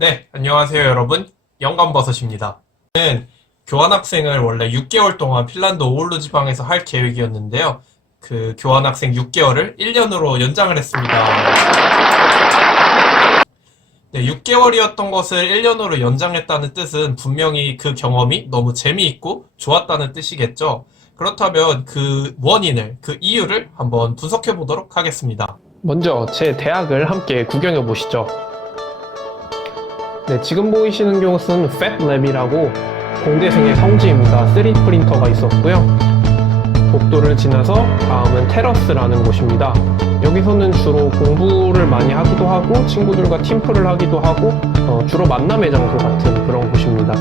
네, 안녕하세요, 여러분. 영감버섯입니다. 저는 교환학생을 원래 6개월 동안 핀란드 오울루 지방에서 할 계획이었는데요. 그 교환학생 6개월을 1년으로 연장을 했습니다. 네, 6개월이었던 것을 1년으로 연장했다는 뜻은 분명히 그 경험이 너무 재미있고 좋았다는 뜻이겠죠. 그렇다면 그 원인을, 그 이유를 한번 분석해 보도록 하겠습니다. 먼저 제 대학을 함께 구경해 보시죠. 네, 지금 보이시는 곳은 팻랩이라고 공대생의 성지입니다. 3D 프린터가 있었고요. 복도를 지나서 다음은 테러스라는 곳입니다. 여기서는 주로 공부를 많이 하기도 하고 친구들과 팀플을 하기도 하고 주로 만남의 장소 같은 그런 곳입니다.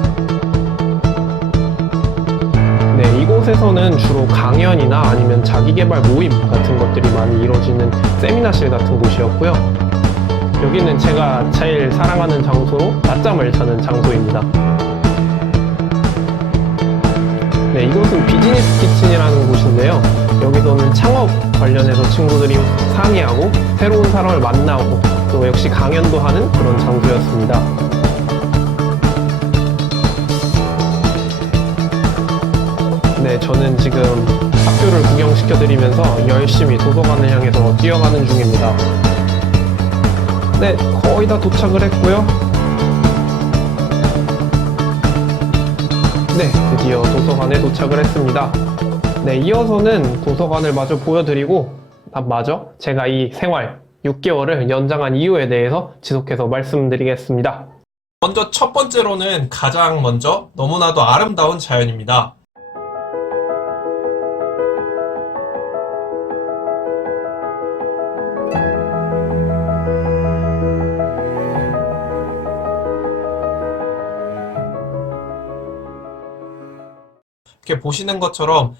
네, 이곳에서는 주로 강연이나 아니면 자기계발 모임 같은 것들이 많이 이루어지는 세미나실 같은 곳이었고요. 여기는 제가 제일 사랑하는 장소로 낮잠을 자는 장소입니다. 네, 이곳은 비즈니스 키친이라는 곳인데요. 여기서는 창업 관련해서 친구들이 상의하고 새로운 사람을 만나고 또 역시 강연도 하는 그런 장소였습니다. 네, 저는 지금 학교를 구경시켜드리면서 열심히 도서관을 향해서 뛰어가는 중입니다. 네, 거의 다 도착을 했고요. 네, 드디어 도서관에 도착을 했습니다. 네, 이어서는 도서관을 마저 보여드리고 마저 제가 이 생활 6개월을 연장한 이유에 대해서 지속해서 말씀드리겠습니다. 먼저 첫 번째로는 가장 먼저 너무나도 아름다운 자연입니다. 이렇게 보시는 것처럼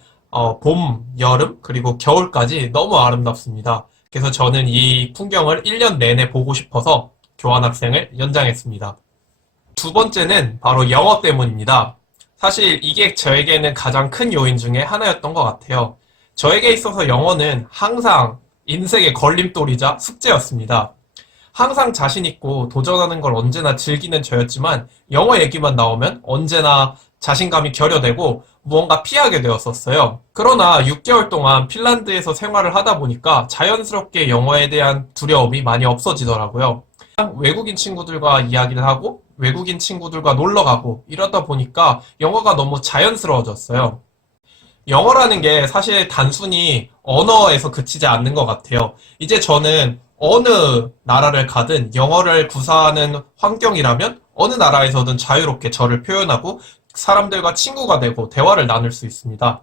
봄, 여름, 그리고 겨울까지 너무 아름답습니다. 그래서 저는 이 풍경을 1년 내내 보고 싶어서 교환학생을 연장했습니다. 두 번째는 바로 영어 때문입니다. 사실 이게 저에게는 가장 큰 요인 중에 하나였던 것 같아요. 저에게 있어서 영어는 항상 인생의 걸림돌이자 숙제였습니다. 항상 자신 있고 도전하는 걸 언제나 즐기는 저였지만 영어 얘기만 나오면 언제나 자신감이 결여되고 무언가 피하게 되었었어요. 그러나 6개월 동안 핀란드에서 생활을 하다 보니까 자연스럽게 영어에 대한 두려움이 많이 없어지더라고요. 외국인 친구들과 이야기를 하고 외국인 친구들과 놀러 가고 이러다 보니까 영어가 너무 자연스러워졌어요. 영어라는 게 사실 단순히 언어에서 그치지 않는 것 같아요. 이제 저는 어느 나라를 가든 영어를 구사하는 환경이라면 어느 나라에서든 자유롭게 저를 표현하고 사람들과 친구가 되고 대화를 나눌 수 있습니다.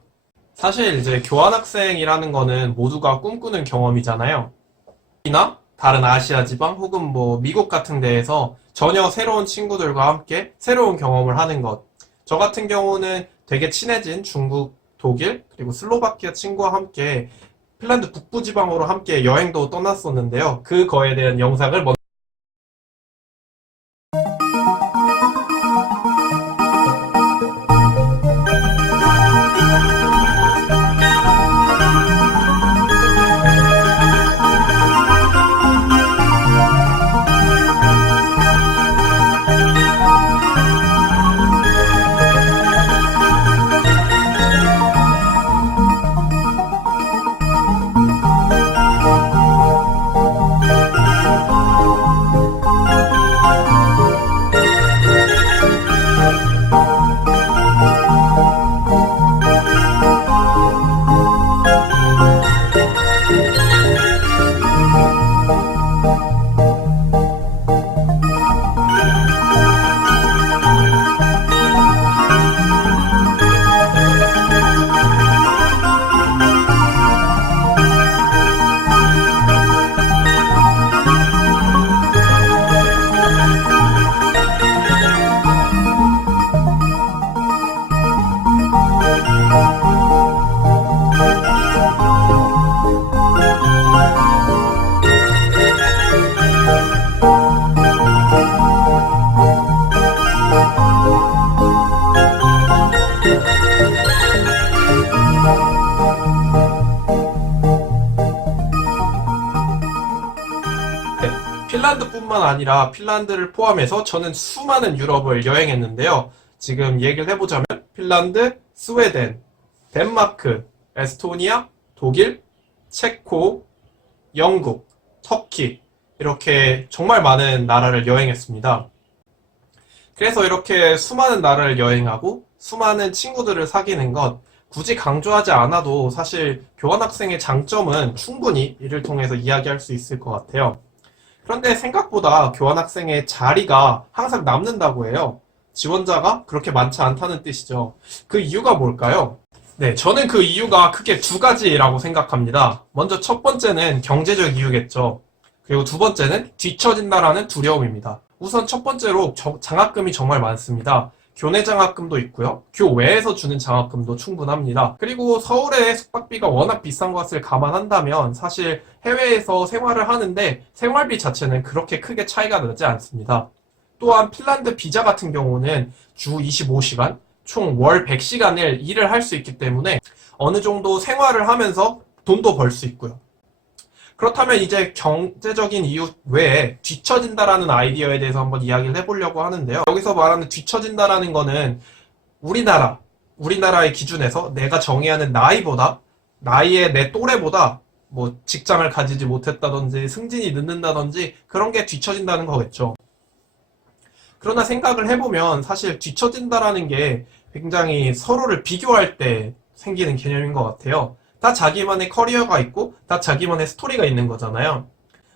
사실 이제 교환학생이라는 거는 모두가 꿈꾸는 경험이잖아요. 이나 다른 아시아 지방 혹은 뭐 미국 같은 데에서 전혀 새로운 친구들과 함께 새로운 경험을 하는 것. 저 같은 경우는 되게 친해진 중국, 독일, 그리고 슬로바키아 친구와 함께 핀란드 북부 지방으로 함께 여행도 떠났었는데요. 그거에 대한 영상을 먼저 핀란드뿐만 아니라 핀란드를 포함해서 저는 수많은 유럽을 여행했는데요. 지금 얘기를 해보자면 핀란드, 스웨덴, 덴마크, 에스토니아, 독일, 체코, 영국, 터키 이렇게 정말 많은 나라를 여행했습니다. 그래서 이렇게 수많은 나라를 여행하고 수많은 친구들을 사귀는 것 굳이 강조하지 않아도 사실 교환학생의 장점은 충분히 이를 통해서 이야기할 수 있을 것 같아요. 그런데 생각보다 교환학생의 자리가 항상 남는다고 해요. 지원자가 그렇게 많지 않다는 뜻이죠. 그 이유가 뭘까요? 네, 저는 그 이유가 크게 두 가지라고 생각합니다. 먼저 첫 번째는 경제적 이유겠죠. 그리고 두 번째는 뒤처진다라는 두려움입니다. 우선 첫 번째로 장학금이 정말 많습니다. 교내 장학금도 있고요. 교외에서 주는 장학금도 충분합니다. 그리고 서울의 숙박비가 워낙 비싼 것을 감안한다면 사실 해외에서 생활을 하는데 생활비 자체는 그렇게 크게 차이가 나지 않습니다. 또한 핀란드 비자 같은 경우는 주 25시간, 총 월 100시간을 일을 할 수 있기 때문에 어느 정도 생활을 하면서 돈도 벌 수 있고요. 그렇다면 이제 경제적인 이유 외에 뒤처진다라는 아이디어에 대해서 한번 이야기를 해보려고 하는데요. 여기서 말하는 뒤처진다라는 거는 우리나라의 기준에서 내가 정의하는 나이의 내 또래보다 뭐 직장을 가지지 못했다든지 승진이 늦는다든지 그런 게 뒤처진다는 거겠죠. 그러나 생각을 해보면 사실 뒤처진다라는 게 굉장히 서로를 비교할 때 생기는 개념인 것 같아요. 다 자기만의 커리어가 있고 다 자기만의 스토리가 있는 거잖아요.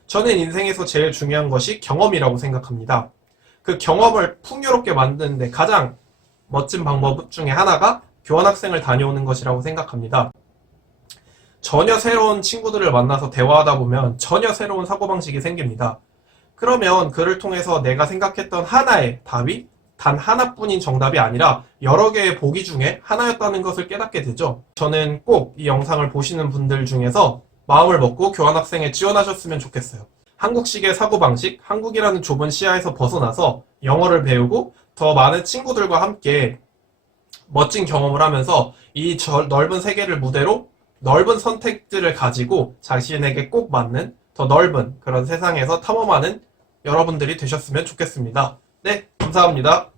저는 인생에서 제일 중요한 것이 경험이라고 생각합니다. 그 경험을 풍요롭게 만드는데 가장 멋진 방법 중에 하나가 교환학생을 다녀오는 것이라고 생각합니다. 전혀 새로운 친구들을 만나서 대화하다 보면 전혀 새로운 사고방식이 생깁니다. 그러면 그를 통해서 내가 생각했던 하나의 답이 단 하나뿐인 정답이 아니라 여러 개의 보기 중에 하나였다는 것을 깨닫게 되죠. 저는 꼭 이 영상을 보시는 분들 중에서 마음을 먹고 교환학생에 지원하셨으면 좋겠어요. 한국식의 사고방식, 한국이라는 좁은 시야에서 벗어나서 영어를 배우고 더 많은 친구들과 함께 멋진 경험을 하면서 이 넓은 세계를 무대로 넓은 선택들을 가지고 자신에게 꼭 맞는 더 넓은 그런 세상에서 탐험하는 여러분들이 되셨으면 좋겠습니다. 네, 감사합니다.